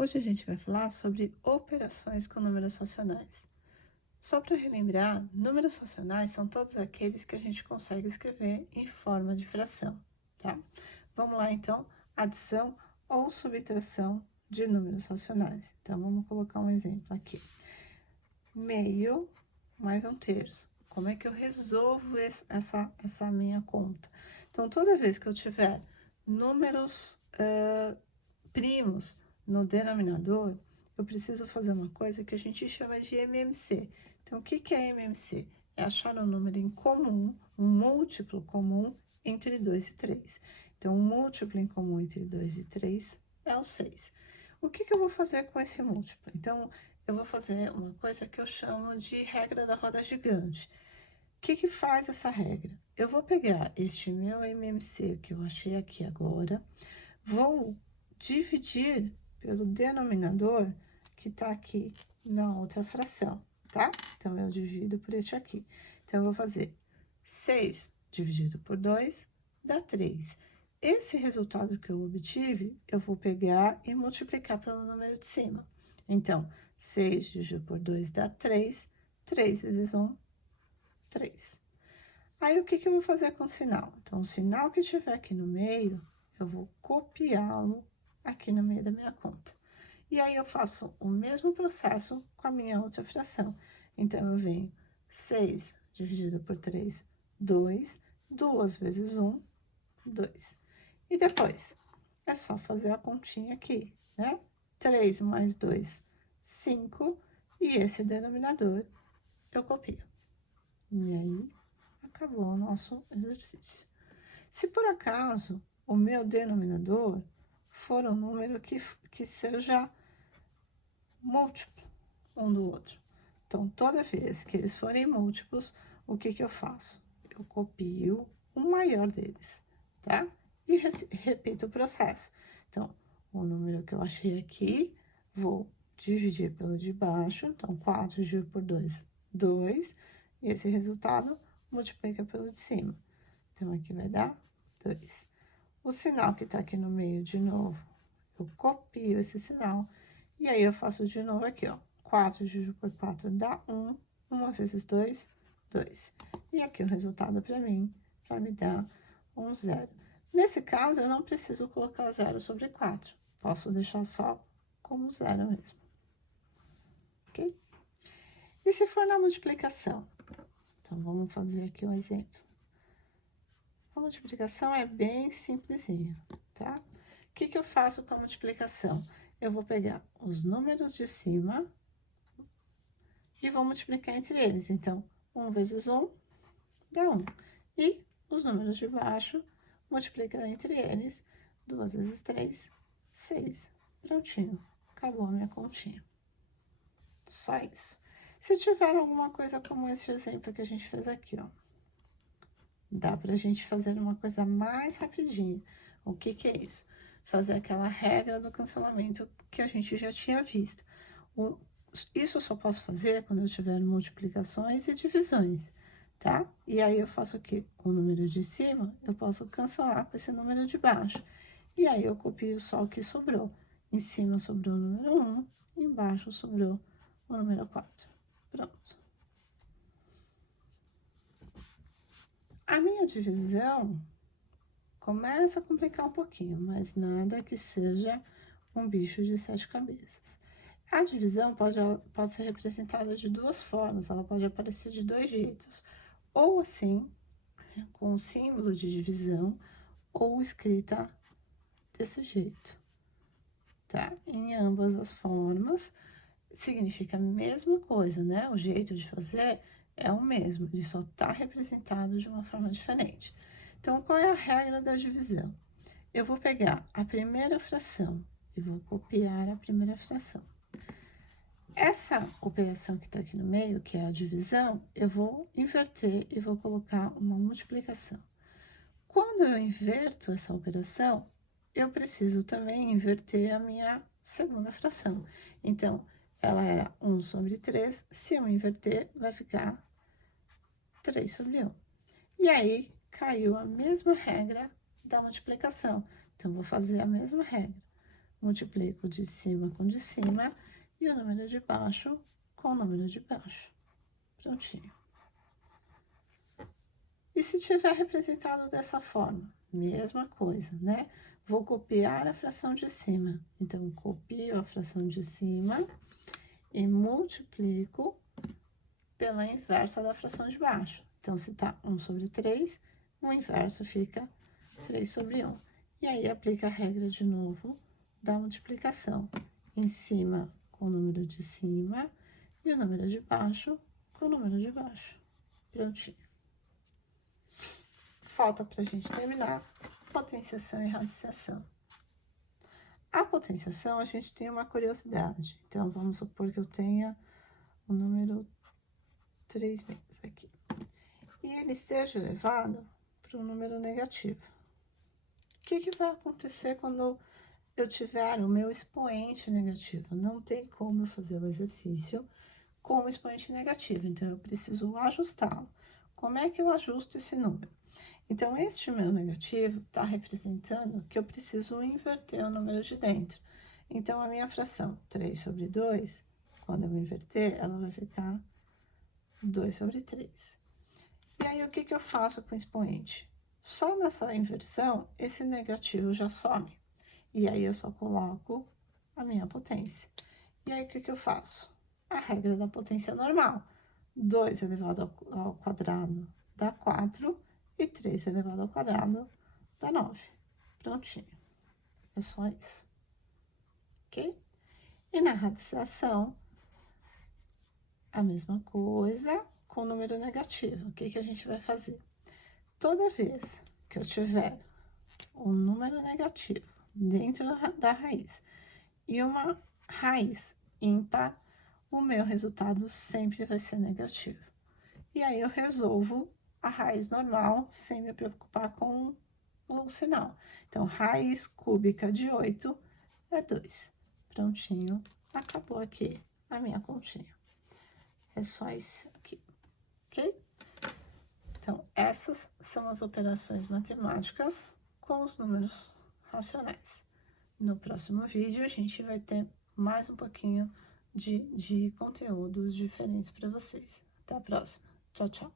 Hoje a gente vai falar sobre operações com números racionais. Só para relembrar, números racionais são todos aqueles que a gente consegue escrever em forma de fração, tá? Vamos lá, então, adição ou subtração de números racionais. Então, vamos colocar um exemplo aqui. Meio mais um terço. Como é que eu resolvo essa minha conta? Então, toda vez que eu tiver números primos no denominador, eu preciso fazer uma coisa que a gente chama de MMC. Então, o que é MMC? É achar um número em comum, um múltiplo comum entre 2 e 3. Então, um múltiplo em comum entre 2 e 3 é o 6. O que eu vou fazer com esse múltiplo? Então, eu vou fazer uma coisa que eu chamo de regra da roda gigante. O que faz essa regra? Eu vou pegar este meu MMC que eu achei aqui agora, vou dividir pelo denominador que está aqui na outra fração, tá? Então, eu divido por este aqui. Então, eu vou fazer 6 dividido por 2 dá 3. Esse resultado que eu obtive, eu vou pegar e multiplicar pelo número de cima. Então, 6 dividido por 2 dá 3. 3 vezes 1, 3. Aí, o que eu vou fazer com o sinal? Então, o sinal que tiver aqui no meio, eu vou copiá-lo aqui no meio da minha conta. E aí, eu faço o mesmo processo com a minha outra fração. Então, eu venho 6 dividido por 3, 2. 2 vezes 1, 2. E depois, é só fazer a continha aqui, né? 3 mais 2, 5. E esse denominador eu copio. E aí, acabou o nosso exercício. Se por acaso o meu denominador for um número que seja múltiplo um do outro, então toda vez que eles forem múltiplos, o que eu faço? Eu copio o maior deles, tá? E repito o processo. Então, o número que eu achei aqui, vou dividir pelo de baixo, então 4 dividido por 2, 2, e esse resultado multiplica pelo de cima. Então, aqui vai dar 2. O sinal que tá aqui no meio, de novo, eu copio esse sinal, e aí eu faço de novo aqui, ó. 4 dividido por 4 dá 1, 1 vezes 2, 2. E aqui o resultado para mim vai me dar um 0. Nesse caso, eu não preciso colocar 0 sobre 4. Posso deixar só como 0 mesmo. Ok? E se for na multiplicação? Então, vamos fazer aqui um exemplo. A multiplicação é bem simplesinha, tá? O que eu faço com a multiplicação? Eu vou pegar os números de cima e vou multiplicar entre eles. Então, 1 vezes 1 dá 1. E os números de baixo, multiplica entre eles. 2 vezes 3, 6. Prontinho, acabou a minha continha. Só isso. Se tiver alguma coisa como esse exemplo que a gente fez aqui, ó, dá pra gente fazer uma coisa mais rapidinho. O que é isso? Fazer aquela regra do cancelamento que a gente já tinha visto. Isso eu só posso fazer quando eu tiver multiplicações e divisões, tá? E aí, eu faço o quê? O número de cima, eu posso cancelar com esse número de baixo. E aí, eu copio só o que sobrou. Em cima sobrou o número 1, embaixo sobrou o número 4. Pronto. A minha divisão começa a complicar um pouquinho, mas nada que seja um bicho de 7 cabeças. A divisão pode ser representada de duas formas, ela pode aparecer de dois jeitos. Ou assim, com o símbolo de divisão, ou escrita desse jeito, tá? Em ambas as formas, significa a mesma coisa, né? O jeito de fazer é o mesmo, ele só tá representado de uma forma diferente. Então, qual é a regra da divisão? Eu vou pegar a primeira fração e vou copiar a primeira fração. Essa operação que tá aqui no meio, que é a divisão, eu vou inverter e vou colocar uma multiplicação. Quando eu inverto essa operação, eu preciso também inverter a minha segunda fração. Então, ela era 1 sobre 3, se eu inverter, vai ficar 3 sobre 1. E aí, caiu a mesma regra da multiplicação. Então, vou fazer a mesma regra. multiplico de cima com de cima e o número de baixo com o número de baixo. Prontinho. E se tiver representado dessa forma? Mesma coisa, né? Vou copiar a fração de cima. Então, copio a fração de cima e multiplico pela inversa da fração de baixo. Então, se tá 1 sobre 3, o inverso fica 3 sobre 1. E aí, aplica a regra de novo da multiplicação. Em cima com o número de cima e o número de baixo com o número de baixo. Prontinho. Falta pra gente terminar potenciação e radiciação. A potenciação, a gente tem uma curiosidade. Então, vamos supor que eu tenha o número 3 meses aqui. E ele esteja elevado para um número negativo. O que vai acontecer quando eu tiver o meu expoente negativo? Não tem como eu fazer o exercício com o expoente negativo, então eu preciso ajustá-lo. Como é que eu ajusto esse número? Então, este meu negativo está representando que eu preciso inverter o número de dentro. Então, a minha fração 3 sobre 2, quando eu inverter, ela vai ficar 2 sobre 3. E aí, o que eu faço com o expoente? Só nessa inversão, esse negativo já some. E aí, eu só coloco a minha potência. E aí, o que eu faço? A regra da potência normal. 2 elevado ao quadrado dá 4 e 3 elevado ao quadrado dá 9. Prontinho. É só isso. Ok? E na radiciação, a mesma coisa com o número negativo. O que a gente vai fazer? Toda vez que eu tiver um número negativo dentro da raiz e uma raiz ímpar, o meu resultado sempre vai ser negativo. E aí, eu resolvo a raiz normal sem me preocupar com o sinal. Então, raiz cúbica de 8 é 2. Prontinho, acabou aqui a minha continha. É só isso aqui, ok? Então, essas são as operações matemáticas com os números racionais. No próximo vídeo, a gente vai ter mais um pouquinho de conteúdos diferentes para vocês. Até a próxima. Tchau, tchau.